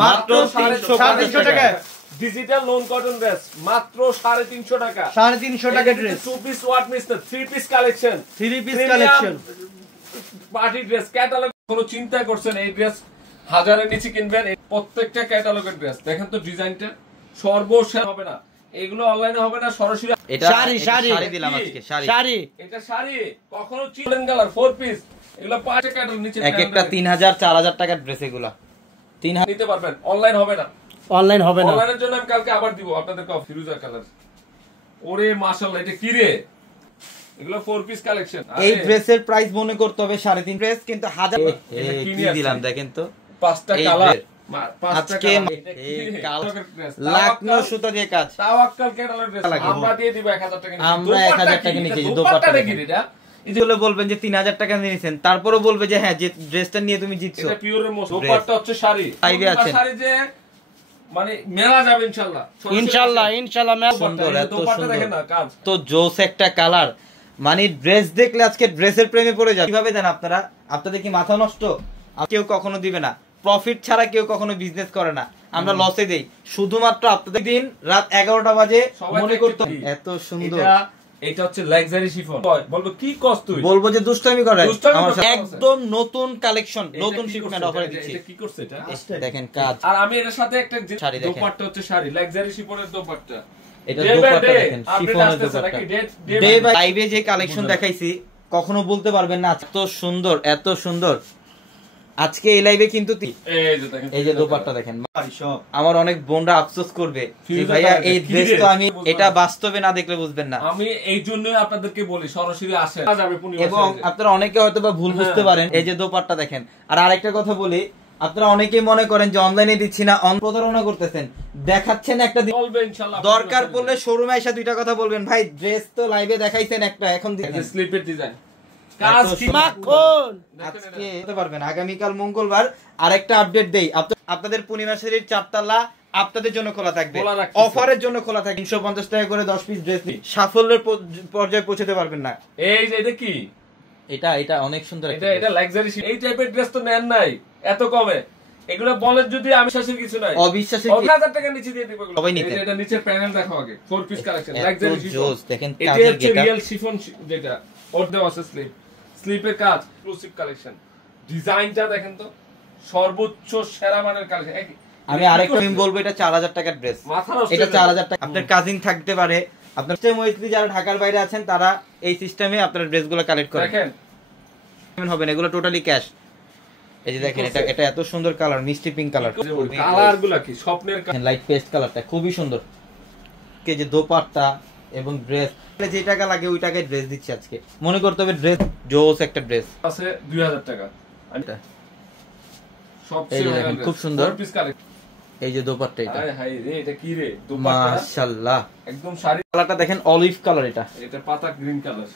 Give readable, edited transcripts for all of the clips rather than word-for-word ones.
মাত্র 350 টাকা। Digital loan cotton dress মাত্র 350 টাকা। 350 টাকা ড্রেস। 2 পিস ওয়াট mister 3 piece collection. 3 piece collection. Party dress catalogue কোনো চিন্তা করছেন এই ড্রেস হাজারের নিচে কিনবেন প্রত্যেকটা ক্যাটালগের ড্রেস দেখেন তো ডিজাইনটা সর্বশেষ হবে না এগুলো অনলাইনে হবে না সরাসরি এটা শাড়ি দিলাম আজকে শাড়ি এটা শাড়ি কখনো চিলেন কালার 4 পিস এগুলো 5 টাকার নিচে এক একটা 3000 4000 টাকার ড্রেস এগুলো 3000 নিতে পারবেন অনলাইন হবে না অনলাইনের জন্য আমি কালকে আবার দিব আপনাদেরকে ফিরোজা কালার ওরে মাশাআল্লাহ এটা কি রে এগুলো 4 পিস কালেকশন এই ড্রেসের প্রাইস মনে করতে হবে 3.5 ড্রেস কিন্তু 1000 কি দিলাম দেখেন তো 5টা কালার আজকে লাখনো সুতা দিয়ে কাজ তাওয়াক্কাল ক্যাটালগ ড্রেস আমরা দিয়ে দিব 1000 টাকা আমরা 1000 টাকা নিচে দোপাট্টা দেখি এটা এগুলো বলবেন যে 3000 টাকা নিয়েছেন তারপরও বলবে যে হ্যাঁ যে ড্রেসটা নিয়ে তুমি জিতছো এটা পিওরের মতো দোপাট্টা হচ্ছে শাড়ি শাড়ি যে মানে মেলা যাবে ইনশাআল্লাহ মেলা সুন্দর এত সুন্দর তো জোস একটা কালার মানে ড্রেস দেখলে আজকে ড্রেসের প্রেমে পড়ে যাবে কিভাবে দেন আপনারা আপনাদের কি মাথা নষ্ট কেউ কখনো দিবে না প্রফিট ছাড়া কেউ কখনো বিজনেস করে না আমরা লসে দেই শুধুমাত্র আপনাদের দিন রাত 11টা বাজে মনে করতে এত সুন্দর এটা হচ্ছে লাক্সারি শিফন বলবো কি কষ্ট তুই বলবো যে দুষ্টামি করে আমার একদম নতুন কালেকশন নতুন শিপমেন্ট অফারে দিচ্ছি এটা কি করছে এটা দেখেন কাজ আর আমি এর সাথে একটা দোপাট্টা হচ্ছে শাড়ি লাক্সারি শিফনের দোপাট্টা এটা দোপাট্টা দেখেন শিফনের দোপাট্টা ডে বাই লাইভে যে কালেকশন দেখাইছি কখনো বলতে পারবেন না এত সুন্দর আজকে এই লাইভে কিন্তু এই যে দোপাট্টা দেখেন আমার অনেক বোনরা আফসোস করবে যে ভাইয়া এই ড্রেস তো আমি এটা বাস্তবে না দেখলে বুঝবেন না আমি এই জন্যই আপনাদেরকে বলি সরাসরি আসেন এবং আপনারা অনেকে হয়তো বা ভুল বুঝতে পারেন এই যে দোপাট্টা দেখেন আর আরেকটা কথা বলি আপনারা অনেকেই মনে করেন যে অনলাইনে দিচ্ছি না প্রতারণা করতেছেন দেখাচ্ছেন একটা দরকার পড়লে শোরুমে এসে দুইটা কথা বলবেন ভাই ড্রেস তো লাইভে দেখাইছেন একটা এখন দেখেন স্লিপের ডিজাইন আগামীকাল মঙ্গলবার আরেকটা আপডেট দেই আপনাদের পূর্ণিমা শাড়ির 4 তালা আপনাদের জন্য খোলা থাকবে অফারের জন্য খোলা থাকবে 350 টাকা করে 10 পিস ড্রেস সাফল্যের পর্যায়ে পৌঁছতে পারবেন না এই যে এটা কি এটা অনেক সুন্দর এটা লাক্সারি এই টাইপের ড্রেস তো নেন নাই এত কমে এগুলো বলেন যদি আমি শাসের কিছু নাই অবিশ্বাসের 1000 টাকা নিচে দিয়ে দিব সবাই নিতে এটা নিচের প্যানেল দেখো আগে 4 পিস কালেকশন লাক্সারি শিফন দেখেন কাজের গেটা এটা রিয়েল শিফন যেটা ওর দেওয়া আছে স্লিপের কাজ এক্সক্লুসিভ কালেকশন ডিজাইনটা দেখেন তো সর্বোচ্চ সেরা মানের কালেকশন আমি আরেকটা আমি বলবো এটা 4000 টাকার ড্রেস এটা 4000 টাকা আপনার কাজিন থাকতে পারে আপনার মৈত্রী যারা ঢাকার বাইরে আছেন তারা এই সিস্টেমে আপনার ড্রেসগুলো কালেক্ট করেন দেখেন হবে না এগুলো টোটালি ক্যাশ এই যে দেখেন এটা এত সুন্দর কালার মিষ্টি পিঙ্ক কালার কালারগুলো কি স্বপ্নের লাইট পেস্ট কালারটা খুবই সুন্দর কে যে দোপাট্টা এবং ড্রেস যে টাকা লাগে ওই টাকায় ড্রেস দিচ্ছি আজকে মনে করতে হবে ড্রেস জোস একটা ড্রেস আছে 2000 টাকা সবচেয়ে খুব সুন্দর এই যে দোপাট্টা এটা হাই রে এটা কি রে দোপাট্টা মাশাআল্লাহ একদম শাড়ি কালারটা দেখেন অলিভ কালার এটা পাতা গ্রিন কালার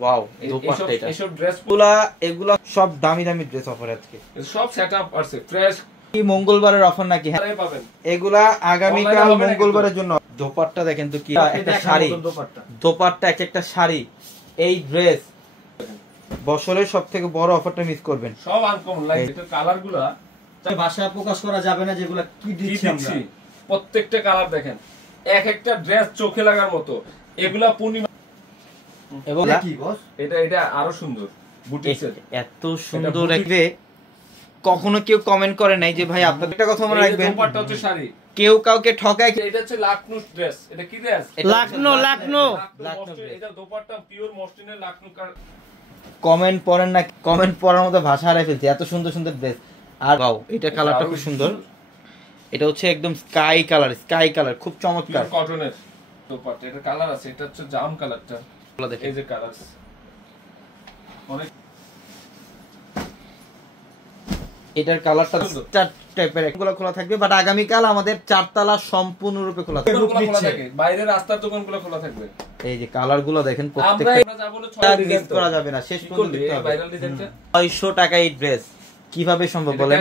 ওয়াও দোপাট্টা এটা এসব ড্রেসগুলো এগুলো সব দামি ড্রেস অফার আজকে সব সেটআপ আছে ফ্রেশ কি মঙ্গলবারের অফার নাকি হ্যাঁ পাবেন এগুলা আগামীকাল মঙ্গলবারের জন্য দোপাট্টা দেখেন তো কি একটা শাড়ি দোপাট্টা একটা শাড়ি এই ড্রেস বছরের সবথেকে বড় অফারটা মিস করবেন সব আনকমন লাইক এটা কালারগুলো ভাষায় প্রকাশ করা যাবে না যেগুলো কি দিচ্ছি আমরা প্রত্যেকটা কালার দেখেন এক একটা ড্রেস চোখে লাগার মতো এগুলা পূর্ণিমা এবং কি বস এটা আরো সুন্দর বুটিক্সের এত সুন্দর দেখবে কখনো কেউ কমেন্ট করে নাই যে ভাই আপনাদের একটা কথা মনে রাখবেন দোপাট্টা হচ্ছে শাড়ি কেউ কাউকে ঠকায় এটা হচ্ছে লাকনো ড্রেস এটা কি ড্রেস লাকনো এটা দোপাট্টা পিওর মসলিনের লাকনো কমেন্ট পড়েন না কমেন্ট পড়ার মতো ভাষা হারাই ফেলছে এত সুন্দর সুন্দর ড্রেস আর ওয়াও এটা কালারটা খুব সুন্দর এটা হচ্ছে একদম স্কাই কালার খুব চমৎকার কটনের দোপাট্টা এটা কালার আছে এটা হচ্ছে জাম কালারটা এই যে কালার অনেক এটার কালারটা চার টাইপের এগুলো খোলা থাকবে বাট আগামী কাল আমাদের 4 তালা সম্পূর্ণরূপে খোলা থাকবে বাইরের রাস্তার দোকানগুলো খোলা থাকবে এই যে কালারগুলো দেখেন প্রত্যেকটা আমরা যা বলে 6 ডিজাইন করা যাবে না শেষ পর্যন্ত দিতে হবে ভাইরাল ডিজাইনটা 600 টাকা এই ড্রেস কিভাবে সম্ভব বলেন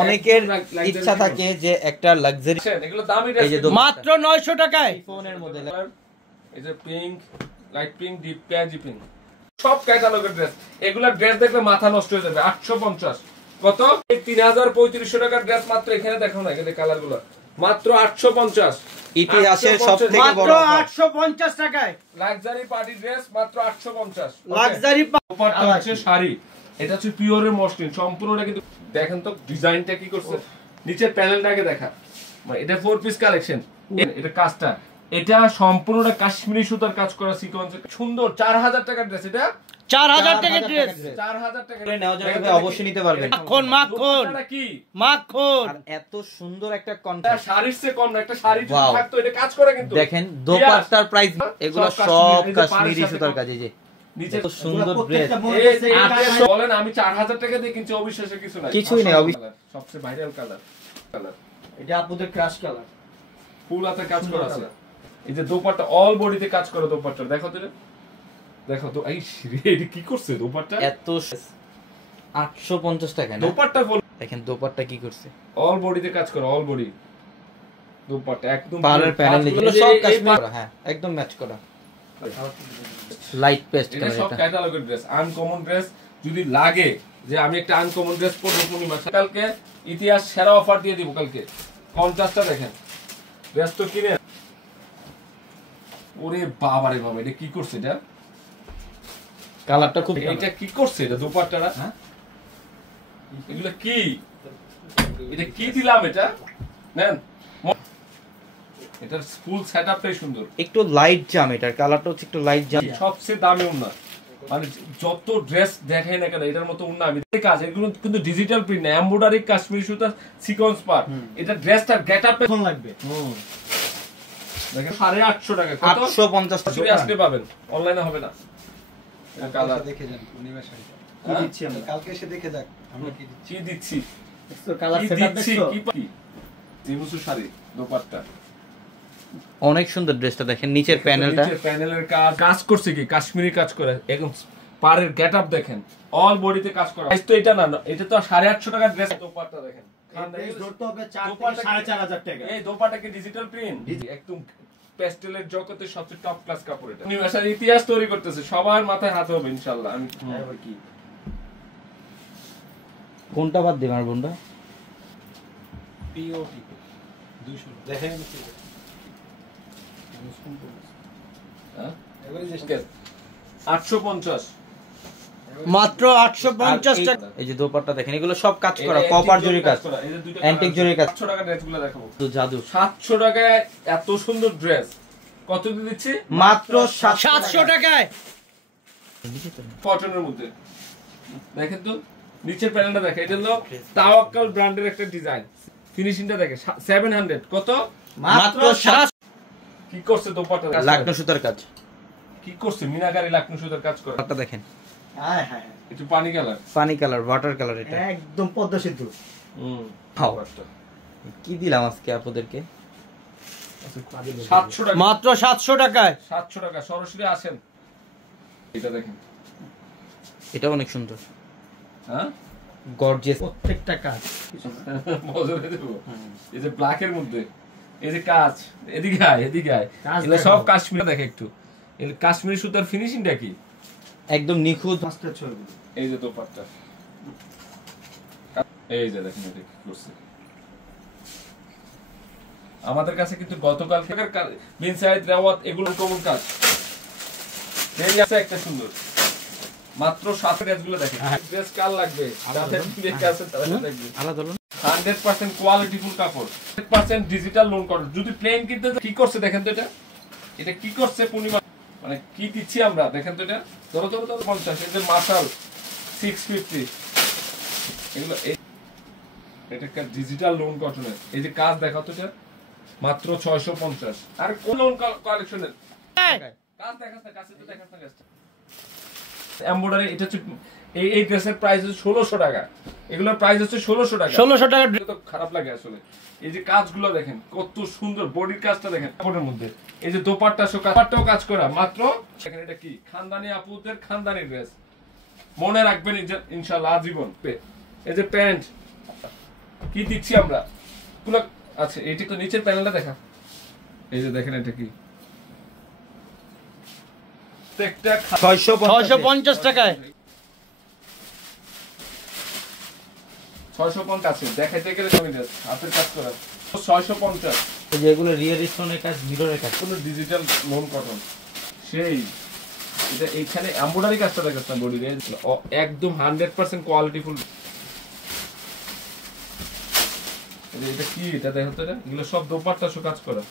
অনেকের ইচ্ছা থাকে যে একটা লাক্সারি এগুলো দামি ড্রেস মাত্র 900 টাকায় ফোনের মডেল এই যে পিঙ্ক লাইট পিঙ্ক ডিপ পেঁয়াজি পিঙ্ক সব ক্যাটালগের ড্রেস এগুলা ড্রেস দেখলে মাথা নষ্ট হয়ে যাবে 850 কত 3000-3500 টাকার ড্রেস মাত্র এখানে দেখো না, এখানে কালার গুলো মাত্র 850, ইতিহাসের সবথেকে বড় মাত্র 850 টাকায় লাক্সারি পার্টি ড্রেস মাত্র 850। লাক্সারি দোপাট্টা হচ্ছে শাড়ি, এটা হচ্ছে পিওরের মসলিন সম্পূর্ণটা, কিন্তু দেখেন তো ডিজাইনটা কি করছে, নিচের প্যানেলটাকে দেখা, মানে এটা 4 পিস কালেকশন, এটা কাজটা, এটা সম্পূর্ণটা কাশ্মীরি সুতার কাজ করা সিকোয়েন্স, সুন্দর 4000 টাকার ড্রেস, এটা 4000 টাকার ড্রেস, 4000 টাকা নেওয়া যাবে, অবশ্যই নিতে পারবেন। মাখন মাখন কি মাখন, আর এত সুন্দর একটা কন্ট্রাস্ট, শাড়ির চেয়ে কম না, একটা শাড়ি যদি থাকতো এটা কাজ করে, কিন্তু দেখেন দোপাট্টার প্রাইস, এগুলো সব কাশ্মীরি সুতার কাজ, এই যে নিচে সুন্দর ড্রেস। বলেন আমি 4000 টাকা দিয়ে কিনছি, অবিশ্বাসের কিছু নাই, কিছুই নেই, সবচেয়ে ভাইরাল কালার, এটা আপুদের ক্রাশ কালার, ফুল হাতে কাজ করা আছে, এই যে দোপাট্টা অল বডিতে কাজ করা দোপাট্টা, দেখো তো, দেখো তো, এই এটা কি করছে দোপাট্টা, এত 850 টাকা না দোপাট্টা, দেখেন দোপাট্টা কি করছে, অল বডিতে কাজ করা, অল বডি দোপাট্টা একদম পাড়ের প্যানেল, এগুলো সব কাশ্মীরি করা, হ্যাঁ একদম ম্যাচ করা, লাইট পেস্ট এটা কালার, সব এটা ক্যাটালগের ড্রেস, আনকমন ড্রেস যদি লাগে যে আমি একটা আনকমন ড্রেস পরবো পূর্ণিমা, কালকে ইতিহাস সেরা অফার দিয়ে দিব, কালকে কন্ট্রাস্টটা দেখেন, ড্রেস তো কিনে, ওরে বাবারে বাবা, এটা কি করছে, এটা কালারটা খুব, এটা কি করছে, এটা দোপাট্টাটা, হ্যাঁ এগুলো কি, এটা কি দিলাম, এটা নেন, এটার ফুল সেটআপটাই সুন্দর, একটু লাইট জাম, এটার কালারটা হচ্ছে একটু লাইট জাম, সবচেয়ে দামি ওন্না, মানে যত ড্রেস দেখাই না কেন এটার মতো ওন্না আমি কাজ, এগুলো কিন্তু ডিজিটাল প্রিন্ট না, এমব্রয়ডারি কাশ্মীরি সুতা সিকোয়েন্স পার, এটা ড্রেসটার গেটআপ কোন লাগবে, দেখেন 850 টাকা, কত 850 চুরি আসতে পাবেন, অনলাইনে হবে না, কালার দেখে যান পূর্ণিমা শাড়িটা কি দিচ্ছি আমরা, কালকে এসে দেখে যাক আমরা কি কি দিচ্ছি, তো কালার কি সেটআপ দিচ্ছি, দেখছো, কি ত্রিভুজ শাড়ি দোপাট্টা, অনেক সুন্দর ড্রেসটা, দেখেন নিচের প্যানেলটা, নিচের প্যানেলের কাজ, কাজ করছে কি কাশ্মীরি কাজ করে, একদম পাড়ের গেটআপ দেখেন, অল বডিতে কাজ করা, প্রাইস তো এটা না, এটা তো 850 টাকার ড্রেস, দোপাট্টা দেখেন, ধরতে হবে 4 থেকে 4500 টাকা, এই দোপাট্টা কি ডিজিটাল প্রিন্ট, একদম প্যাস্টেলের জগতের সবচেয়ে টপ ক্লাস কাপড়, এটা পূর্ণিমার ইতিহাস তৈরি করতেছে, সবার মাথায় হাত হবে ইনশাআল্লাহ, আমি কি কোনটা বাদ দিবেন আর বোনটা, পিওটি 200 দেখেন কি হ্যাঁ এবারে যে 850, মাত্র 850 টাকা, এই যে দোপাট্টা দেখেন, এগুলো সব কাজ করা, কপার জরি কাজ, এই যে দুইটা অ্যান্টিক জরি কাজ, 700 টাকা ড্রেসগুলো দেখাবো, তো জাদু, 700 টাকায় এত সুন্দর ড্রেস কত দিয়ে দিচ্ছি, মাত্র 700 টাকায়, কটনের মধ্যে, দেখেন তো নিচের প্যানেলটা দেখেন, এটা হলো তাওয়াক্কাল ব্র্যান্ডের একটা ডিজাইন, ফিনিশিংটা দেখেন 700, কত মাত্র 700, কি করছে দোপাট্টা, লাকনো সুতার কাজ, কি করছে মিনাকারি লাকনো সুতার কাজ করে, দোপাট্টা দেখেন, হ্যাঁ হ্যাঁ একটু পানি কালার, পানি কালার, ওয়াটার কালার, এটা একদম পদ্মা সেতু, খাও। কি দিলাম আজকে আপনাদেরকে, 700 টাকা, মাত্র 700 টাকায়, 700 টাকা, সরাসরি আসেন, এটা দেখেন, এটা অনেক সুন্দর, হ্যাঁ গর্জিয়াস, প্রত্যেকটা কাজ, বজরে দেব, এই যে ব্ল্যাকের মধ্যে এই যে কাজ, এদিকে আয়, এদিকে আয়, কাজ এগুলো দেখো। সব কাশ্মীর, দেখে একটু এই কাশ্মীরি সুতার ফিনিশিংটা কি, একদম নিখুঁত, মাস্টার ছবি, এই যে দোপাট্টা, এই যে দেখেন এটা কি করছে, আমাদের কাছে কিন্তু গতকাল বিন সাইদ রাওয়াত এগুলো কমন কাজ, এই আছে একটা সুন্দর, মাত্র 7 ড্রেসগুলো দেখেন, ড্রেস কার লাগবে, যাদের দেখে আছে তারা দেখবে, আলাদা হলো 100% কোয়ালিটিফুল কাপড়, 100% ডিজিটাল লোন কটন, যদি প্লেন কিনতে কি করছে দেখেন তো, এটা কি করছে পূর্ণিমা, মানে কি দিচ্ছি আমরা দেখেন তো, এটা ধরো ধরো ধরো 50, এই যে মার্শাল 650, এগুলো এটা ডিজিটাল লোন কটনের, এই যে কাজ দেখাও তো, এটা মাত্র 650, আর কোন লোন কালেকশনের কাজ দেখাস না, কাছে তো দেখাস না, কাজটা এমব্রয়ডারি, এটা হচ্ছে এই ড্রেসের প্রাইস হচ্ছে 1600 টাকা, এগুলোর প্রাইস হচ্ছে 1600 টাকা, 1600 টাকা, তো খারাপ লাগে আসলে, এই যে কাজগুলো দেখেন কত সুন্দর, বডির কাজটা দেখেন কাপড়ের মধ্যে, এই যে দোপাট্টাও কাজ করা, মাত্র দেখেন, এটা কি খানদানি আপুদের খানদানি ড্রেস, মনে রাখবেন ইনশাআল্লাহ আজীবন, এই যে প্যান্ট কি দিচ্ছি আমরা, আচ্ছা এইটা তো নিচের প্যানেলটা দেখা, এই যে দেখেন এটা কি, 650 টাকায়, 650 আছে দেখাইতে গেলে কমে যাচ্ছে হাতের কাজ করা 650 যেগুলো রিয়ার স্টোনের কাজ মিররের কাজ কোনো ডিজিটাল লোন কটন সেই এটা এইখানে এমব্রয়ডারি কাজটা দেখাচ্ছে না বডি রেঞ্জ একদম 100% কোয়ালিটিফুল এটা কি এটা দেখো তো এটা এগুলো সব দোপাট্টা সহ কাজ করা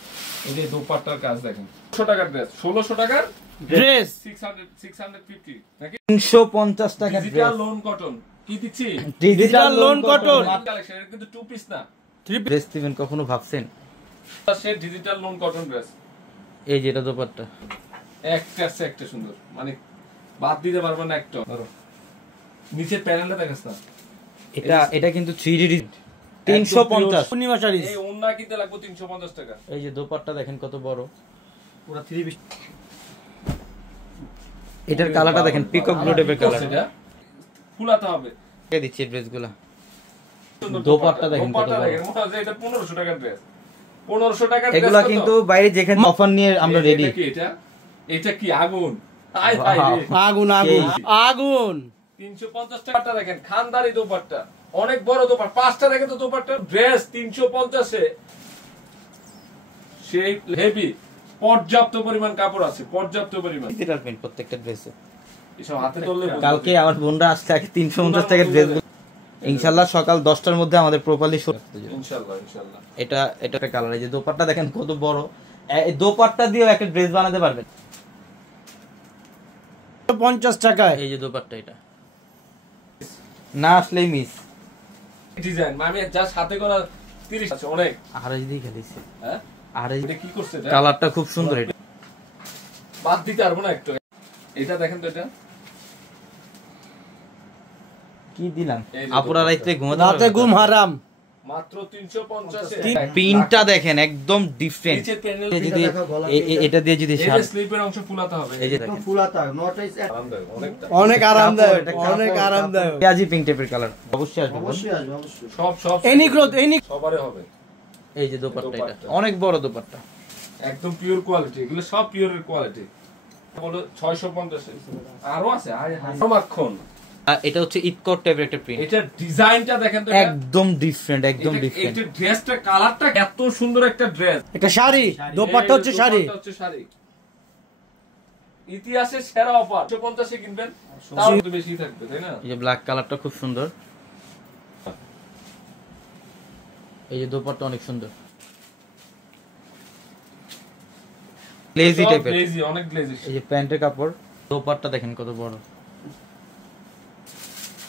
এই যে দোপাট্টার কাজ দেখেন 100 টাকার ড্রেস 1600 টাকার ড্রেস 650 নাকি 350 টাকা ডিজিটাল লোন কটন কি দিচ্ছি ডিজিটাল লোন কটন কালেকশন এটা কিন্তু টু পিস না ড্রেস দিবেন কখনো ভাবছেন সে ডিজিটাল লোন কটন ড্রেস এই যে এটা দোপাট্টা একটা আছে একটা সুন্দর মানে বাদ দিতে পারবো না একটা ধরো নিচের প্যানেলটা দেখাস না এটা কিন্তু 3D 350 পূর্ণিমা শাড়ি এই ওন্না কিনতে লাগবে 350 টাকা এই যে দোপাট্টা দেখেন কত বড় পুরো 3 এটার কালারটা দেখেন পিকক ব্লু টাইপের কালার এটা ফুলাতে হবে কে দিচ্ছে ড্রেসগুলো দোপাট্টা দেখেন কত বড় দেখেন মনে হয় যে এটা 1500 টাকার ড্রেস 1500 টাকার ড্রেস এগুলা কিন্তু বাইরে যেখানে অফার নিয়ে আমরা রেডি কি এটা কি আগুন হাই হাই রে আগুন আগুন আগুন 350 টাকা দেখেন খানদারি দোপাট্টা অনেক বড় দোপাট্টা পাঁচটা দেখেন তো দোপাট্টা ড্রেস 350 এ সেই হেভি পর্যাপ্ত পরিমাণ কাপড় আছে পর্যাপ্ত পরিমাণ ডিজিটাল প্রিন্ট প্রত্যেকটা ড্রেসে এসব হাতে ধরলে কালকে আমার বোনরা আসছে আগে 350 টাকার ড্রেস ইনশাআল্লাহ সকাল 10টার মধ্যে আমাদের প্রপারলি ইনশাআল্লাহ ইনশাআল্লাহ এটা একটা কালার এই যে দোপাট্টা দেখেন কত বড় এই দোপাট্টা দিয়েও একটা ড্রেস বানাতে পারবেন 50 টাকায় এই যে দোপাট্টা এটা না আসলেই মিস ডিজাইন আমি যা সাথে করা 30 আছে অনেক আড়াই দিয়ে খেলিছে হ্যাঁ আড়াই এটা কি করছে এটা কালারটা খুব সুন্দর এটা বাদ দিতে পারবো না একটু এটা দেখেন তো এটা কি দিলাম এই যে আপুরা রাতে ঘুমাতে রাতে ঘুম হারাম মাত্র 350 এ প্রিন্টটা দেখেন একদম ডিফারেন্ট নিচের প্যানেল যদি এটা দিয়ে যদি এই যে স্লিপের অংশ ফুলাতে হবে এই যে দেখেন ফুলাতা নটাইস আরামদায়ক অনেকটা অনেক আরামদায়ক অনেক আরামদায়ক পেঁয়াজি পিঙ্ক টাইপের কালার অবশ্যই আসবে অবশ্যই আসবে অবশ্যই সব এনি গ্রোথ এনি সবারে হবে এই যে দোপাট্টা এটা অনেক বড় দোপাট্টা একদম পিওর কোয়ালিটি এগুলো সব পিওরের কোয়ালিটি বলো 650 আরো আছে মাখন এটা হচ্ছে ইটকট টাইপের একটা প্রিন্ট এটা ডিজাইনটা দেখেন তো একদম ডিফারেন্ট একদম ডিফারেন্ট এটা ড্রেসটা কালারটা এত সুন্দর একটা ড্রেস এটা শাড়ি দোপাট্টা হচ্ছে শাড়ি ইতিহাসের সেরা অফার 150 এ কিনবেন তাও তো বেশি থাকবে তাই না এই যে ব্ল্যাক কালারটা খুব সুন্দর এই যে দোপাট্টা অনেক সুন্দর গ্লেজি টাইপের গ্লেজি অনেক গ্লেজি এই যে প্যান্টের কাপড় দোপাট্টা দেখেন কত বড়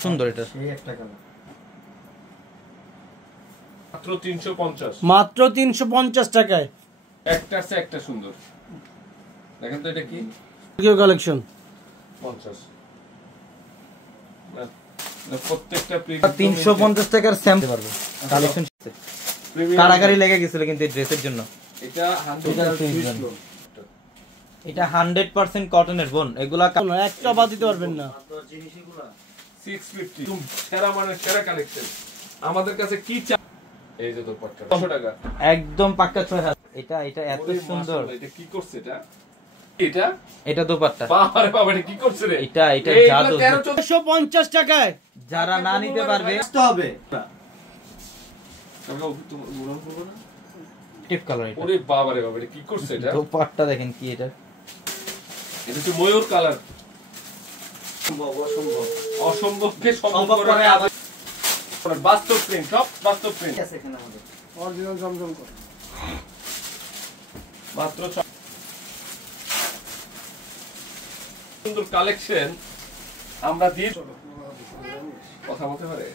সুন্দর এটা এই একটা কালার মাত্র 350 টাকায় একটা আছে একটা সুন্দর দেখেন তো এটা কি কিউ কালেকশন 50 না প্রত্যেকটা প্রিন্ট 350 টাকার স্যাম্পল পারবে কালেকশন কারাগারি লেগে গেছিল কিন্তু এই ড্রেসের জন্য এটা 100% এটা 100% কটনের বোন এগুলা একটা বাদ দিতে পারবেন না 650 সেরা মানে সেরা কালেকশন আমাদের কাছে কি চাই এই যে দোপাট্টা 100 টাকা একদম পাক্কা 6000 এটা এত সুন্দর এটা কি করছে এটা এটা দোপাট্টা বাবারে বাবা এটা কি করছে রে এটা জাদু 1350 টাকায় যারা না নিতে পারবে আসতে হবে টিপ কালার এটা ওরে বাবারে বাবা এটা কি করছে এটা দোপাট্টা দেখেন কি এটা হচ্ছে ময়ূর কালার অসম্ভবকে সম্ভব করে বাস্তব প্রিন্ট সব বাস্তব প্রিন্ট আছে এখানে আমাদের অরিজিনাল জমজম করে মাত্র সুন্দর কালেকশন আমরা দিয়ে কথা বলতে পারে।